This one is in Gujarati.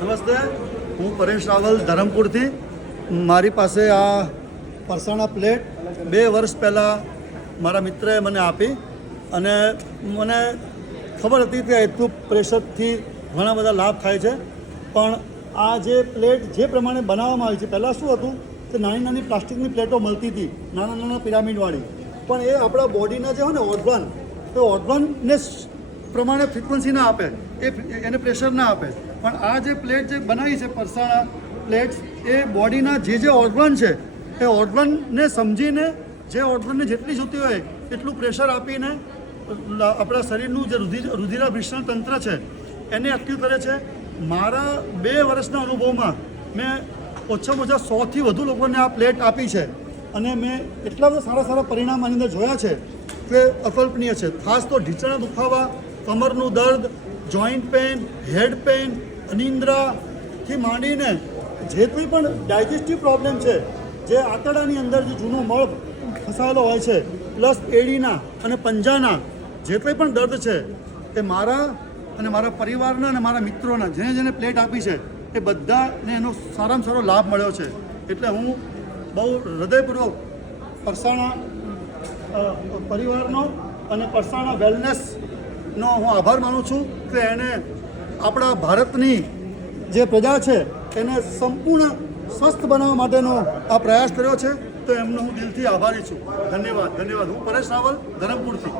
નમસ્તે, હું પરેશ રાવલ ધરમપુરથી. મારી પાસે આ પરસાણા પ્લેટ 2 વર્ષ પહેલાં મારા મિત્રએ મને આપી અને મને ખબર હતી કે એટલું પ્રેશરથી ઘણા બધા લાભ થાય છે. પણ આ જે પ્લેટ જે પ્રમાણે બનાવવામાં આવી છે, પહેલાં શું હતું કે નાની નાની પ્લાસ્ટિકની પ્લેટો મળતી હતી, નાના નાના પિરામિડવાળી. પણ એ આપણા બોડીના જે હોય ને ઓર્ગન, તો ઓર્ગનને પ્રમાણે ફ્રિકવન્સી ના આપે, એને પ્રેશર ના આપે. પણ આ જે પ્લેટ જે બનાવી છે પરસાણા પ્લેટ્સ, એ બોડીના જે ઓર્ગન છે એ ઓર્ગનને સમજીને જે ઓર્ગનને જેટલી જોતી હોય એટલું પ્રેશર આપીને આપણા શરીરનું જે રુધિરાભિસરણ તંત્ર છે એને એક્ટિવ કરે છે. મારા 2 વર્ષના અનુભવમાં મેં ઓછામાં ઓછા 100થી વધુ લોકોને આ પ્લેટ આપી છે અને મેં એટલા બધા સારા સારા પરિણામ આની અંદર જોયા છે કે અકલ્પનીય છે. ખાસ તો ઢીંચણા દુખાવા, કમરનું દર્દ, જોઈન્ટ પેન, હેડ પેન, અનિંદ્રાથી માંડીને જે કંઈ પણ ડાયજેસ્ટિવ પ્રોબ્લેમ છે, જે આંતરડાની અંદર જે જૂનો મળ ફસાયેલો હોય છે, પ્લસ એડીના અને પંજાના જે કંઈ પણ દર્દ છે, એ મારા અને મારા પરિવારના અને મારા મિત્રોના જેને જેને પ્લેટ આપી છે એ બધાને એનો સારામાં સારો લાભ મળ્યો છે. એટલે હું બહુ હૃદયપૂર્વક પરસાણા પરિવારનો અને પરસાણા વેલનેસનો હું આભાર માનું છું કે એને આપણા ભારતની જે પ્રજા છે એને સંપૂર્ણ સ્વસ્થ બનાવવા માટેનો આ પ્રયાસ કર્યો છે. તો એમનો હું દિલથી આભારી છું. ધન્યવાદ. હું પરેશ રાવલ, ધરમપુરથી.